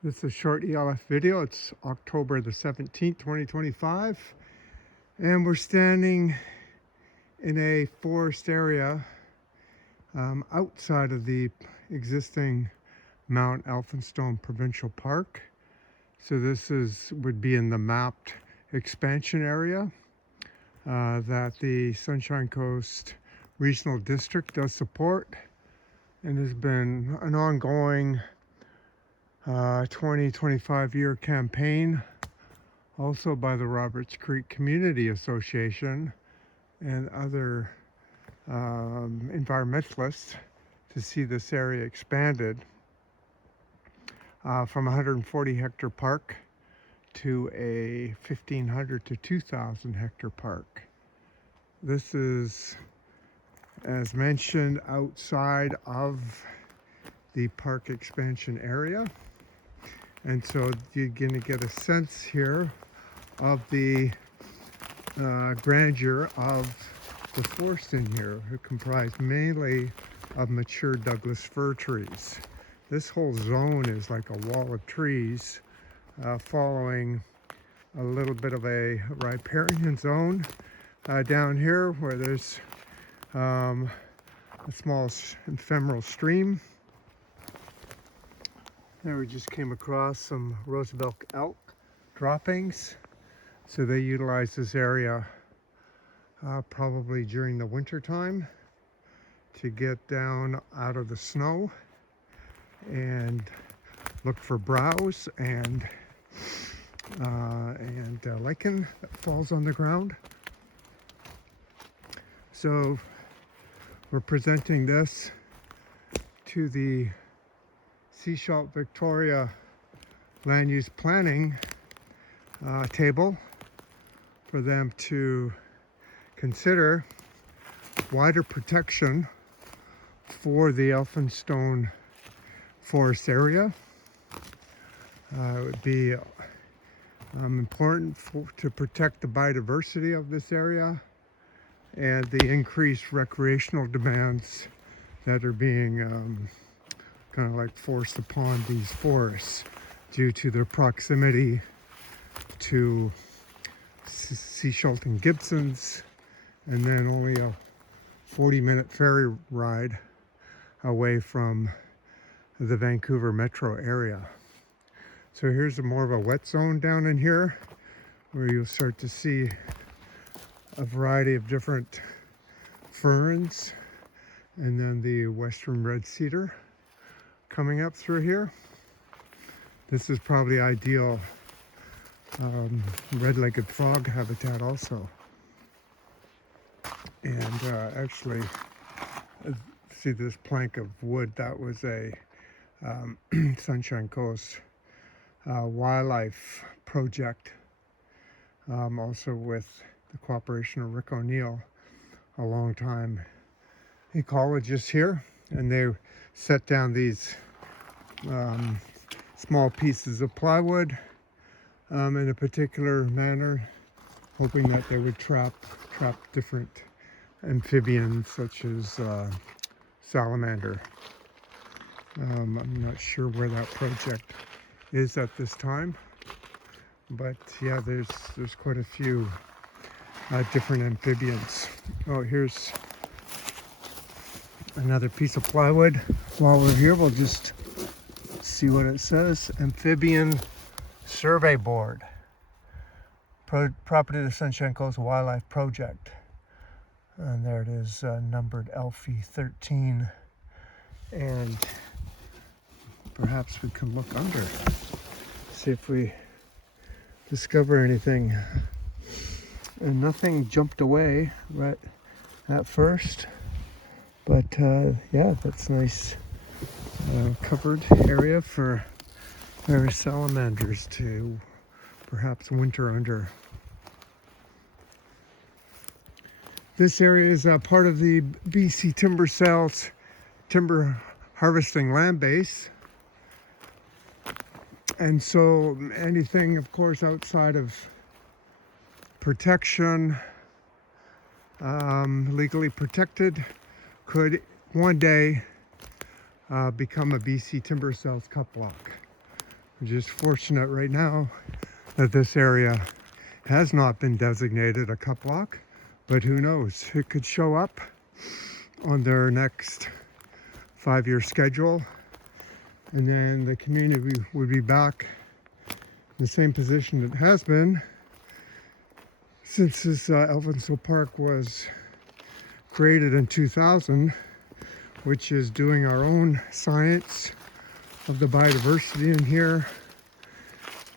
This is a short ELF video. It's October the 17th, 2025. And we're standing in a forest area outside of the existing Mount Elphinstone Provincial Park. So this would be in the mapped expansion area that the Sunshine Coast Regional District does support, and has been an ongoing 20-25 year campaign also by the Roberts Creek Community Association and other environmentalists to see this area expanded from 140 hectare park to a 1,500 to 2,000 hectare park. This is, as mentioned, outside of the park expansion area. And so you're going to get a sense here of the grandeur of the forest in here, comprised mainly of mature Douglas fir trees. This whole zone is like a wall of trees following a little bit of a riparian zone down here where there's a small ephemeral stream. There we just came across some Roosevelt elk droppings. So they utilize this area probably during the winter time to get down out of the snow and look for browse and lichen that falls on the ground. So we're presenting this to the Seashalt Victoria Land Use Planning table for them to consider wider protection for the Elphinstone Forest area. It would be important to protect the biodiversity of this area and the increased recreational demands that are being kind of like forced upon these forests due to their proximity to Seashalt and Gibson's, and then only a 40-minute ferry ride away from the Vancouver metro area. So here's more of a wet zone down in here where you'll start to see a variety of different ferns, and then the western red cedar coming up through here. This is probably ideal red-legged frog habitat also. And actually, see this plank of wood, that was a Sunshine Coast wildlife project, also with the cooperation of Rick O'Neill, a long-time ecologist here, and they set down these small pieces of plywood in a particular manner, hoping that they would trap different amphibians such as salamander. I'm not sure where that project is at this time, but yeah, there's quite a few different amphibians. Oh, here's another piece of plywood. While we're here, we'll just see what it says. Amphibian Survey Board. Property of the Sunshine Coast Wildlife Project. And there it is, numbered Elphi 13. And perhaps we can look under, see if we discover anything. And nothing jumped away right at first. But yeah, that's nice covered area for various salamanders to perhaps winter under. This area is part of the BC Timber Sales timber harvesting land base. And so anything, of course, outside of protection, legally protected, could one day become a BC Timber Sales cut block. We're just fortunate right now that this area has not been designated a cut block, but who knows? It could show up on their next 5-year schedule, and then the community would be back in the same position it has been since this Elphinstone Park was created in 2000, which is doing our own science of the biodiversity in here,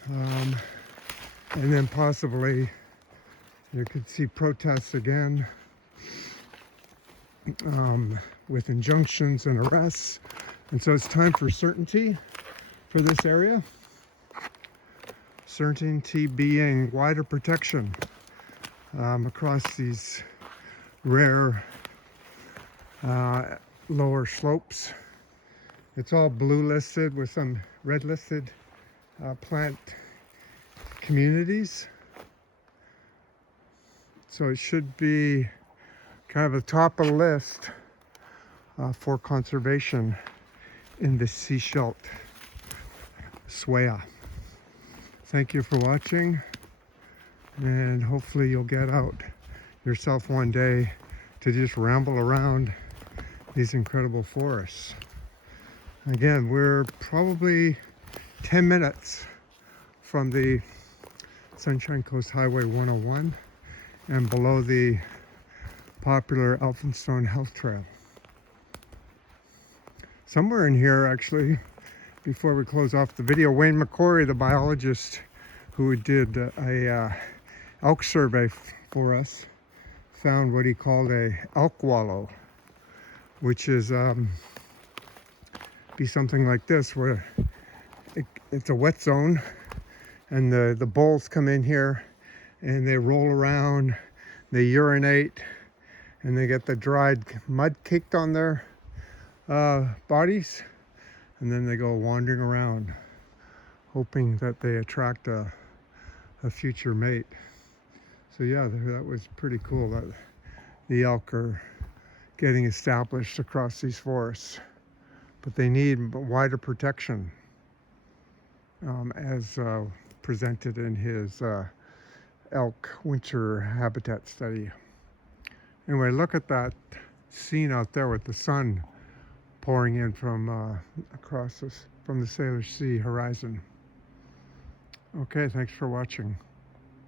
and then possibly you could see protests again, with injunctions and arrests. And so it's time for certainty for this area. Certainty being wider protection across these rare lower slopes. It's all blue listed with some red listed plant communities. So it should be kind of the top of the list for conservation in the sea shelf swaya. Thank you for watching, and hopefully you'll get out yourself one day to just ramble around these incredible forests. Again, we're probably 10 minutes from the Sunshine Coast Highway 101 and below the popular Elphinstone Health Trail. Somewhere in here, actually, before we close off the video, Wayne McCory, the biologist who did a elk survey for us, found what he called a elk wallow, which is be something like this, where it's a wet zone, and the bulls come in here and they roll around, they urinate, and they get the dried mud caked on their bodies, and then they go wandering around hoping that they attract a future mate. So yeah, that was pretty cool that the elk are getting established across these forests, but they need wider protection, as presented in his elk winter habitat study. Anyway, look at that scene out there with the sun pouring in from across from the Salish Sea horizon. Okay, thanks for watching.